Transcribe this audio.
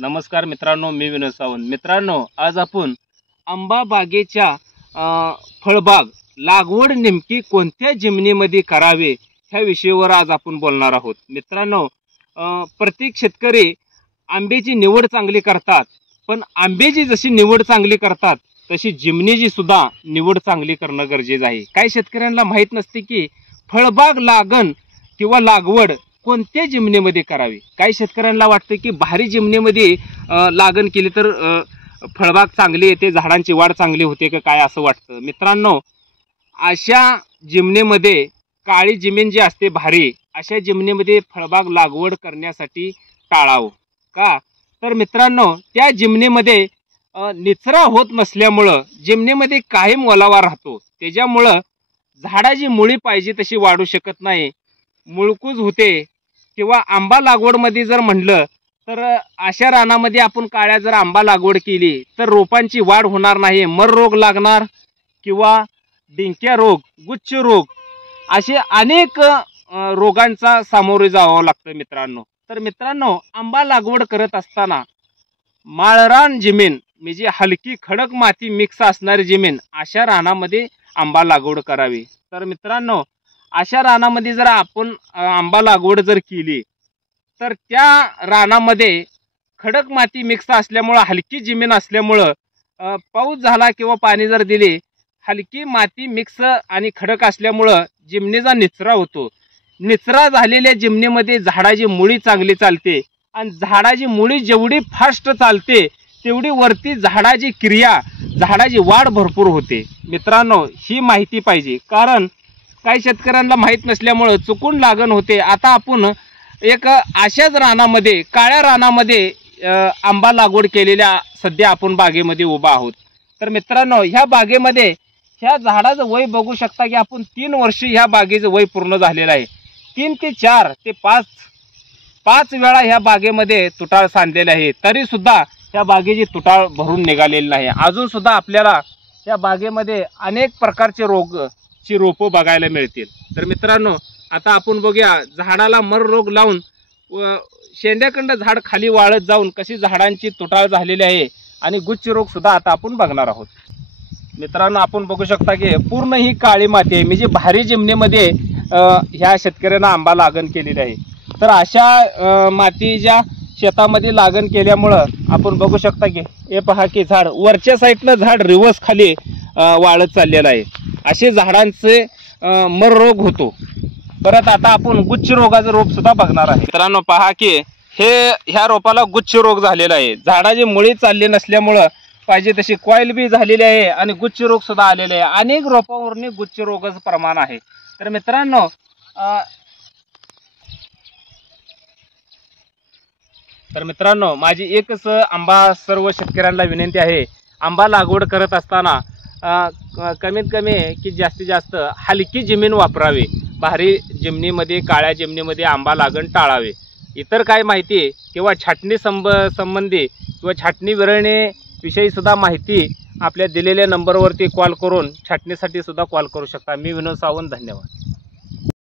नमस्कार मित्रांनो, मी विनोद सावंत. मित्रांनो, आज आपण आंबा बागेच्या फळबाग लागवड नेमकी कोणत्या जमिनीमध्ये करावे ह्या विषयावर आज आपण बोलणार आहोत. मित्रांनो, प्रत्येक शेतकरी आंब्याची निवड चांगली करतात, पण आंब्याची जशी निवड चांगली करतात तशी जमिनीची सुद्धा निवड चांगली करणं गरजेचं आहे. काही शेतकऱ्यांना माहीत नसते की फळबाग लागण किंवा लागवड कोणत्या जमिनीमध्ये करावी. काही शेतकऱ्यांना वाटतं की भारी जमिनीमध्ये लागण केली तर फळबाग चांगली येते, झाडांची वाढ चांगली होते का काय असं वाटतं. मित्रांनो, अशा जमिनीमध्ये काळी जमीन जी असते भारी, अशा जमिनीमध्ये फळबाग लागवड करण्यासाठी टाळावं. का तर मित्रांनो, त्या जमिनीमध्ये निचरा होत नसल्यामुळं जमिनीमध्ये कायम ओलावा राहतो. त्याच्यामुळं झाडाची मुळी पाहिजे तशी वाढू शकत नाही, मुळकूज होते. किंवा आंबा लागवडमध्ये जर म्हटलं तर अशा रानामध्ये आपण काळ्या जर आंबा लागवड केली तर रोपांची वाढ होणार नाही, मर रोग लागणार किंवा डिंक्या रोग, गुच्छ रोग असे अनेक रोगांचा सामोरे जावं लागतं मित्रांनो. तर मित्रांनो, आंबा लागवड करत असताना माळरान जमीन म्हणजे हलकी खडक माती मिक्स असणारी जमीन अशा रानामध्ये आंबा लागवड करावी. तर मित्रांनो, अशा रानामध्ये जर आपण आंबा लागवड जर केली तर त्या रानामध्ये खडक माती मिक्स असल्यामुळं, हलकी जमीन असल्यामुळं पाऊस झाला किंवा पाणी जर दिले, हलकी माती मिक्स आणि खडक असल्यामुळं जमिनीचा निचरा होतो. निचरा झालेल्या जमिनीमध्ये झाडाची मुळी चांगली चालते आणि झाडाची मुळी जेवढी फास्ट चालते तेवढी वरती झाडाची क्रिया, झाडाची वाढ भरपूर होते. मित्रांनो, ही माहिती पाहिजे, कारण काही शेतकऱ्यांना माहीत नसल्यामुळं चुकून लागण होते. आता आपण एक अशाच रानामध्ये, काळ्या रानामध्ये आंबा लागवड केलेल्या सध्या आपण बागेमध्ये उभा आहोत. तर मित्रांनो, ह्या बागेमध्ये ह्या झाडाचं वय बघू शकता की आपण 3 वर्ष ह्या बागेचं वय पूर्ण झालेलं आहे. 3 ते 4 ते 5 वेळा ह्या बागेमध्ये तुटाळ सांधलेले आहे, तरी सुद्धा ह्या बागेची तुटाळ भरून निघालेली नाही. अजून सुद्धा आपल्याला या बागेमध्ये अनेक प्रकारचे रोगची रोपं बघायला मिळतील. तर मित्रांनो, आता आपण बघूया झाडाला मर रोग लावून शेंड्याकंड झाड खाली वाळत जाऊन कशी झाडांची तुटाळ झालेली आहे आणि गुच्छ रोग सुद्धा आता आपण बघणार आहोत. मित्रांनो, आपण बघू शकता की पूर्ण ही काळी माती आहे, म्हणजे भारी जमिनीमध्ये ह्या शेतकऱ्यांना आंबा लागण केलेली आहे. तर अशा मातीच्या शेतामध्ये लागण केल्यामुळं आपण बघू शकता की हे पहा की झाड वरच्या साईडनं झाड रिवर्स खाली वाळत चाललेलं आहे. असे झाडांचे मर रोग होतो. परत आता आपण गुच्छ रोगाचं रोप सुद्धा बघणार आहे. मित्रांनो, पहा की ह्या रोपाला गुच्छ रोग झालेला आहे. झाडाची मुळी चालली नसल्यामुळं पाहिजे तशी कॉईल बी झालेली आहे आणि गुच्छ रोग सुद्धा आलेले आहे. अनेक रोपावरनी गुच्छ रोगाचं प्रमाण आहे. तर मित्रांनो, माझी एकच आंबा सर्व शेतकऱ्यांना विनंती आहे, आंबा लागवड करत असताना कमीत कमी की जास्तीत जास्त हलकी जमीन वापरावी. भारी जमिनीमध्ये, काळ्या जमिनीमध्ये आंबा लागण टाळावे. इतर काय माहिती किंवा छाटणी संबंधी किंवा छाटणी विरळणे विषयी सुद्धा माहिती आपल्या दिलेल्या नंबरवरती कॉल करून छाटणीसाठी सुद्धा कॉल करू शकता. मी विनोद सावंत, धन्यवाद.